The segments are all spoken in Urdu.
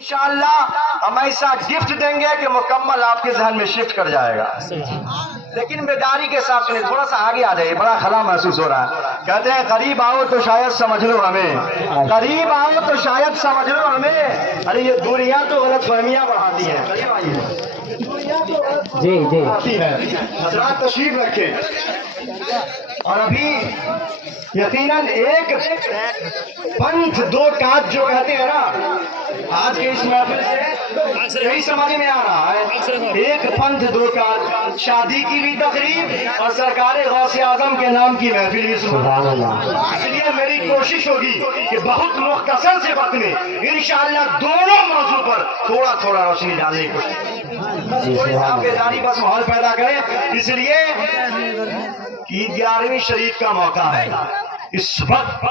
انشاءاللہ ہم ایسا گفٹ دیں گے کہ مکمل آپ کے ذہن میں شفٹ کر جائے گا، لیکن بیداری کے ساتھ سنیں، تھوڑا سا آگے آ جائیے، بڑا خلا محسوس ہو رہا ہے۔ کہتے ہیں قریب آؤ تو شاید سمجھ لو ہمیں، قریب آؤ تو شاید سمجھ لو ہمیں۔ ارے یہ دوریاں تو غلط فہمیاں بڑھاتی ہیں، قریب آئیے، دوریاں تو غلط فہمیاں بڑھاتی ہیں۔ حضرات تشریف رکھیں، اور ابھی یقیناً ایک پنتھ دو کاج جو کہتے ہیں نا، آج کے اس محفل سے یہی سمجھ میں آ رہا ہے، ایک پنتھ دو کاج، شادی کی بھی تقریب اور سرکار غوث اعظم کے نام کی محفل بھی۔ سبحان اللہ۔ اس لیے میری کوشش ہوگی کہ بہت مختصر سے وقت میں انشاءاللہ دونوں موضوع پر تھوڑا تھوڑا روشنی ڈالنے کی کوشش، تھوڑی سی بیداری بس ماحول پیدا کریں۔ اس لیے کہ 11ویں شریف کا موقع ہے، اس وقت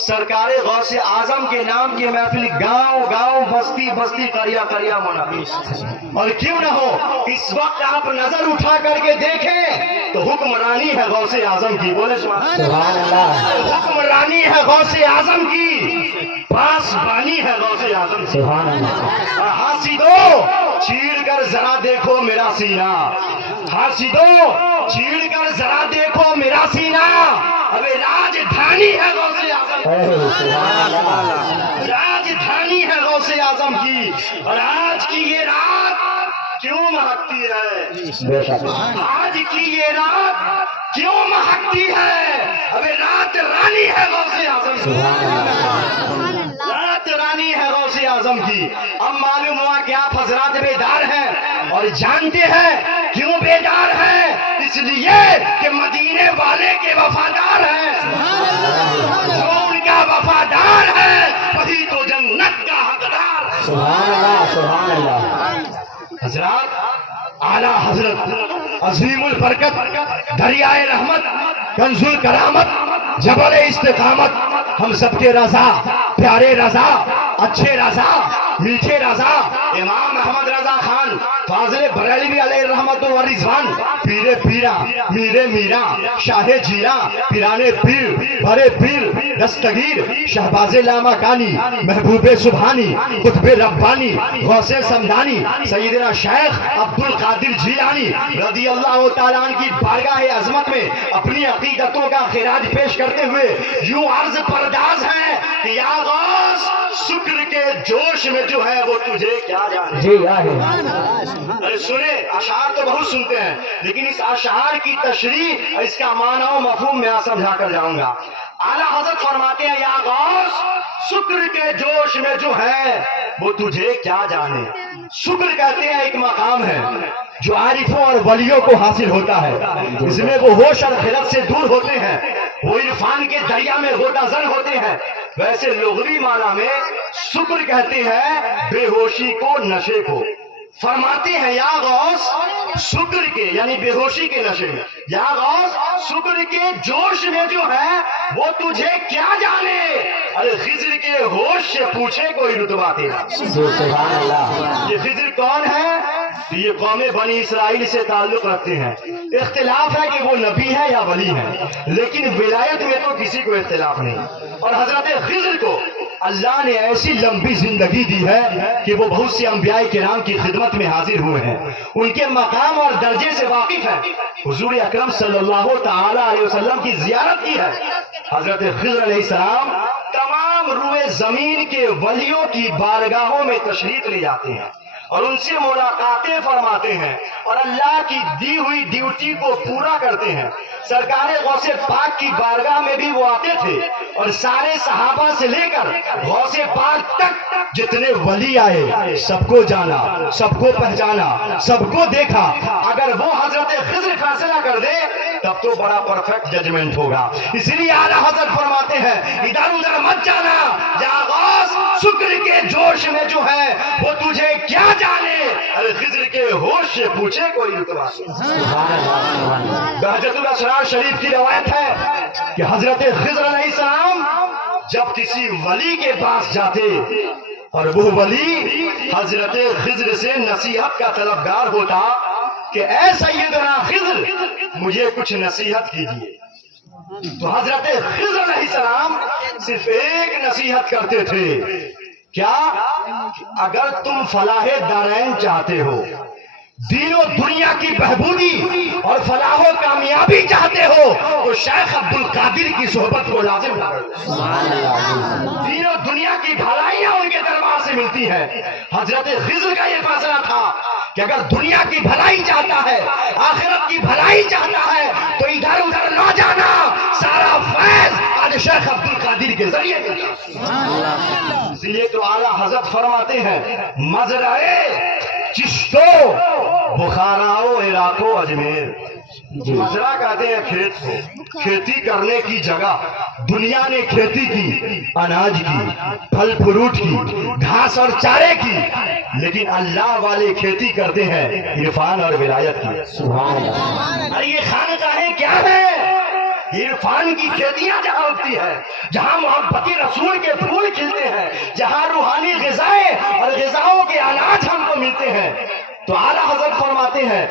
سرکار غوث اعظم کے نام کی محفل گاؤں گاؤں بستی بستی قریہ قریہ منعقد، اور کیوں نہ ہو اس وقت آپ نظر اٹھا کر کے دیکھیں تو حکمرانی ہے غوث اعظم کی، بولے سبحان اللہ، حکمرانی ہے غوث اعظم کی، پاسبانی ہے غوث اعظم کی، سبحان اللہ۔ حاسدو چیر کر ذرا دیکھو میرا سینہ، حاسدو چیر کر ذرا دیکھو میرا سینہ، ابے راجدھانی ہے غوث اعظم، راجدھانی ہے غوث اعظم کی، اور آج کی یہ رات کیوں مہکتی ہے، آج کی یہ رات کیوں مہکتی ہے، ابے رات رانی ہے غوث اعظم کی، رات رانی ہے غوث اعظم کی۔ اب معلوم ہوا کہ آپ حضرات بیدار ہیں، اور جانتے ہیں کیوں بیدار ہیں، اس لیے کہ مدینے والے کے وفادار ہیں، جو ان کا وفادار ہے وہی تو جنت کا حقدار ہے۔ سبحان اللہ، سبحان اللہ۔ حضرات اعلیٰ حضرت عظیم البرکت دریائے رحمت کنز الکرامت جبل استقامت ہم سب کے رضا پیارے رضا اچھے رضا میٹھے رضا امام احمد رضا خان فاضل بریلوی علیہ الرحمت و رضوان پیر پیرا میرے میرا شاہ جیرا پیرانے پیر بڑے پیر دستگیر شہباز لامکانی محبوب سبحانی قطب ربانی غوث سمدانی سیدنا شیخ عبد القادر جیلانی رضی اللہ تعالیٰ عنہ کی بارگاہ عظمت میں اپنی عقیدتوں کا خراج پیش کرتے ہوئے یوں عرض پرداز ہے کہ یا غوث شکر کے جوش میں جو ہے وہ تجھے کیا جانے۔ جی ارے سنیں، اشعار تو بہت سنتے ہیں، لیکن اس اشعار کی تشریح اس کا معنی و مفہوم میں سمجھا کر جاؤں گا۔ اعلیٰ حضرت فرماتے ہیں یا غوث شکر کے جوش میں جو ہے وہ تجھے کیا جانے۔ شکر کہتے ہیں ایک مقام ہے جو عارفوں اور ولیوں کو حاصل ہوتا ہے، اس میں وہ ہوش اور خرد سے دور ہوتے ہیں، وہ عرفان کے دریا میں غوطہ زن ہوتے ہیں۔ ویسے لغوی معنی میں شکر کہتے ہیں بے ہوشی کو، نشے کو۔ فرماتے ہیں یا غوث شکر کے یعنی بے ہوشی کے نشے میں، یا غوث شکر کے جوش میں جو ہے وہ تجھے کیا جانے، ارے خضر کے ہوش سے پوچھے کوئی رتبہ تیرا۔ سبحان اللہ۔ یہ خضر کون ہے؟ یہ قوم بنی اسرائیل سے تعلق رکھتے ہیں، اختلاف ہے کہ وہ نبی ہے یا ولی ہے، لیکن ولایت میں تو کسی کو اختلاف نہیں۔ اور حضرت خضر کو اللہ نے ایسی لمبی زندگی دی ہے کہ وہ بہت سے انبیاء کرام کی خدمت میں حاضر ہوئے ہیں، ان کے مقام اور درجے سے واقف ہیں، حضور اکرم صلی اللہ تعالی علیہ وسلم کی زیارت کی ہے۔ حضرت خضر علیہ السلام تمام روئے زمین کے ولیوں کی بارگاہوں میں تشریف لے جاتے ہیں اور ان سے ملاقاتیں فرماتے ہیں اور اللہ کی دی ہوئی ڈیوٹی کو پورا کرتے ہیں۔ سرکار غوث پاک کی بارگاہ میں بھی وہ آتے تھے اور سارے صحابہ سے لے کر غوث پاک تک جتنے ولی آئے سب کو جانا، سب کو پہچانا، سب کو دیکھا۔ اگر وہ حضرت خضر فیصلہ کر دے تب تو بڑا پرفیکٹ ججمنٹ ہوگا۔ اس لیے اعلیٰ حضرت فرماتے ہیں ادھر ادھر مت جانا، یا غوث شکر کے جوش میں جو ہے وہ تجھے کیا جانے، ارے خضر کے ہوش سے پوچھے کوئی رتبہ۔ بہجت الاسرار شریف کی روایت ہے کہ حضرت خضر علیہ السلام جب کسی ولی کے پاس جاتے اور وہ ولی حضرت خضر سے نصیحت کا طلبگار ہوتا کہ اے سیدنا خضر مجھے کچھ نصیحت کیجیے، تو حضرت خضر علیہ السلام صرف ایک نصیحت کرتے تھے کیا اگر تم فلاح دارین چاہتے ہو، دین و دنیا کی بہبودی اور فلاح و کامیابی چاہتے ہو، تو شیخ عبد القادر کی صحبت کو لازم کر لو۔ دین و دنیا کی بھلائیاں ان کے دربار سے ملتی ہیں۔ حضرت خضر کا یہ فیصلہ تھا کہ اگر دنیا کی بھلائی چاہتا ہے، آخرت کی بھلائی چاہتا ہے، تو ادھر ادھر نہ جانا، سارا فیض آج شیخ عبد القادر کے ذریعے ملتا۔ اس لیے تو اعلیٰ حضرت فرماتے ہیں مزرعے چشتو بخاراؤ عراق و اجمیر۔ مزرعہ کہتے ہیں کھیت کو، کھیتی کرنے کی جگہ۔ دنیا نے کھیتی کی، اناج کی، پھل فروٹ کی، گھاس اور چارے کی، لیکن اللہ والے کھیتی کرتے ہیں عرفان اور ولایت کی۔ سبحان اللہ۔ ارے یہ خانقاہیں کیا ہے؟ عرفان کی کھیتیاں جہاں ہوتی ہے، جہاں محبت رسول کے پھول کھلتے ہیں، جہاں روحانی غذائیں اور غذاؤں کے اناج ہم کو ملتے ہیں، تو اعلیٰ حضرت فرماتے ہیں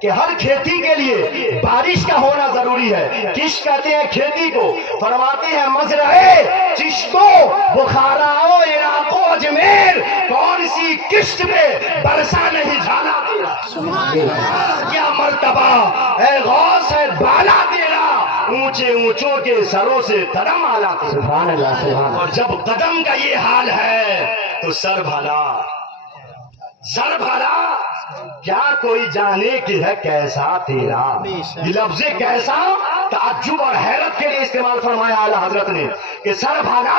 کہ ہر کھیتی کے لیے بارش کا ہونا ضروری ہے۔ کس کہتے ہیں کھیتی کو؟ فرماتے ہیں مزرعے چشتو بخاراؤ عراق و اجمیر۔ کون سی کشت میں برسا نہیں جھالا تیرا، کیا مرتبہ اے غوث ہے بالا تیرا، اونچے اونچوں کے سروں سے قدم آلا تیرا۔ اور جب قدم کا یہ حال ہے تو سر بھلا، سر بھلا کیا کوئی جانے کہ ہے کیسا تیرا۔ یہ لفظ کیسا تعجب اور حیرت کے لیے استعمال فرمایا اعلیٰ حضرت نے کہ سر بھلا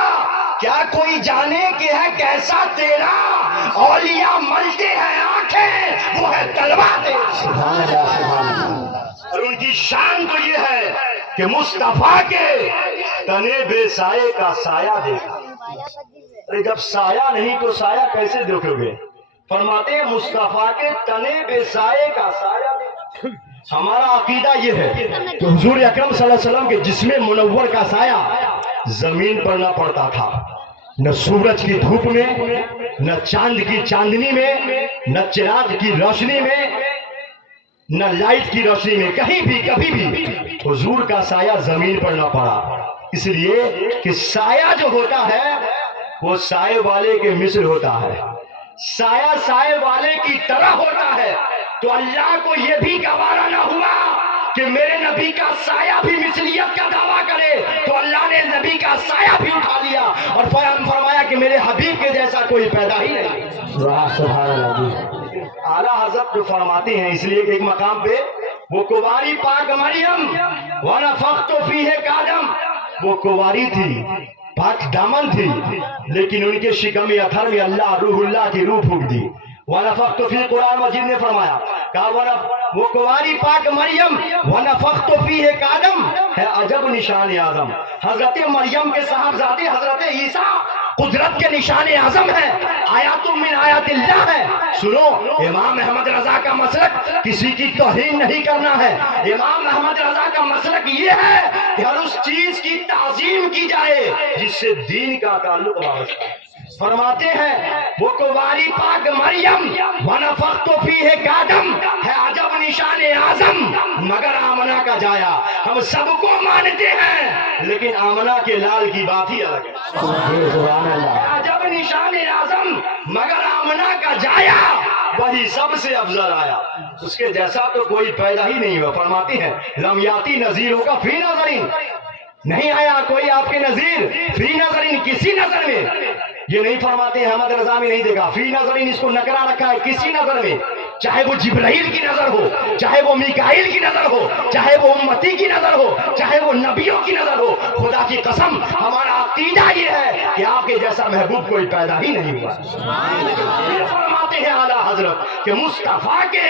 کیا کوئی جانے کہ ہے کیسا تیرا، اولیاء ملتے ہیں آنکھیں وہ ہے تلوا تیرا۔ اور ان کی شان تو یہ ہے کہ مصطفیٰ کے تنے بے سائے کا سایہ دیکھا۔ ارے جب سایہ نہیں تو سایہ کیسے دیکھو گے؟ فرماتے ہیں مصطفیٰ کے تنے بے سائے کا سایہ۔ ہمارا عقیدہ یہ ہے کہ حضور اکرم صلی اللہ علیہ وسلم کے جسم منور کا سایہ زمین پر نہ پڑتا تھا، نہ سورج کی دھوپ میں، نہ چاند کی چاندنی میں، نہ چراغ کی روشنی میں، نہ لائٹ کی روشنی میں، کہیں بھی کبھی بھی حضور کا سایہ زمین پر نہ پڑا۔ اس لیے کہ سایہ جو ہوتا ہے وہ سائے والے کے مثل ہوتا ہے، سایہ سائے والے کی طرح ہوتا ہے۔ تو اللہ کو یہ بھی گوارا نہ ہوا کہ میرے نبی کا سایہ بھی مثلیت کا دعویٰ کرے، تو اللہ نے نبی کا سایہ بھی اٹھا لیا اور فرمایا کہ میرے حبیب کے جیسا کوئی پیدا ہی نہیں۔ اعلیٰ حضرت جو فرماتے ہیں، اس لیے کہ ایک مقام پہ وہ کنواری پاک مریم وَنَفَخْتُ فِيهِ قَدَمْ، وہ کنواری تھی، پاک دامن تھی، لیکن ان کے شکم اطہر میں اللہ روح اللہ کی روح پھونک دی۔ وَنَفَخْتُ فِي قرآن مجید نے فرمایا کہا وہ کنواری پاک مریم وَنَفَخْتُ فِيهِ قَدَمْ ہے عجب نشان اعظم۔ حضرت مریم کے صاحبزادے حضرت عیسیٰ قدرت کے نشان اعظم ہے، آیات من آیات اللہ ہے۔ سنو، امام احمد رضا کا مسلک کسی کی توہین نہیں کرنا ہے۔ امام احمد رضا کا مسلک یہ ہے کہ ہر اس چیز کی تعظیم کی جائے جس سے دین کا تعلق وابستہ ہے۔ فرماتے ہیں وہ کنواری پاک مریم وَنَفَخْتُ فِيهِ قَدَمْ ہے عجب نشان اعظم، مگر آمنہ کا جایا۔ ہم سب کو مانتے ہیں لیکن آمنہ کے لال کی بات ہی الگ ہے۔ عجب نشان اعظم مگر آمنہ کا جایا، وہی سب سے افضل آیا، اس کے جیسا تو کوئی پیدا ہی نہیں ہوا۔ فرماتے ہیں لم یاتی نذیروں کا فی نظرین، نہیں آیا کوئی آپ کے نذیر فی نظرین، کسی نظر میں۔ یہ نہیں فرماتے ہیں احمد رضا میں نہیں دیکھا، فی نظرین اس کو نکرا رکھا ہے، کسی نظر میں، چاہے وہ جبرائیل کی نظر ہو، چاہے وہ میکائیل کی نظر ہو، چاہے وہ امتی کی نظر ہو، چاہے وہ نبیوں کی نظر ہو۔ خدا کی قسم ہمارا عقیدہ یہ ہے کہ آپ کے جیسا محبوب کوئی پیدا ہی نہیں ہوا۔ یہ فرماتے ہیں اعلیٰ حضرت کہ مصطفیٰ کے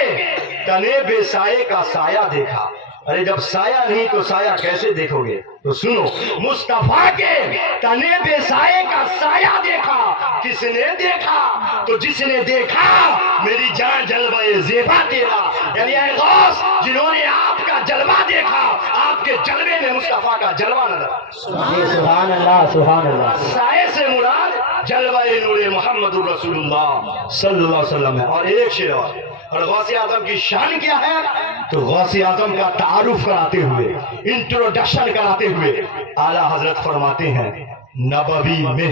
تنے بے سائے کا سایہ دیکھا۔ ارے جب سایہ نہیں تو سایہ کیسے دیکھو گے؟ تو سنو، مصطفیٰ کے تنے بے سائے کا سایہ دیکھا، کس نے دیکھا؟ تو جس نے دیکھا میری جان جلوہ زیبا تیرا، یعنی اے غوث جنہوں نے آپ کا جلوہ دیکھا، آپ کے جلوے میں مصطفیٰ کا جلوہ نظر۔ سبحان اللہ، سبحان اللہ۔ سائے سے مراد جلوہ نور محمد رسول اللہ صلی اللہ علیہ وسلم ہے۔ اور ایک شعر اور غوث اعظم کی شان کیا ہے؟ تو غوث اعظم کا تعارف کراتے ہوئے، انٹروڈکشن کراتے ہوئے اعلیٰ حضرت فرماتے ہیں نبوی میں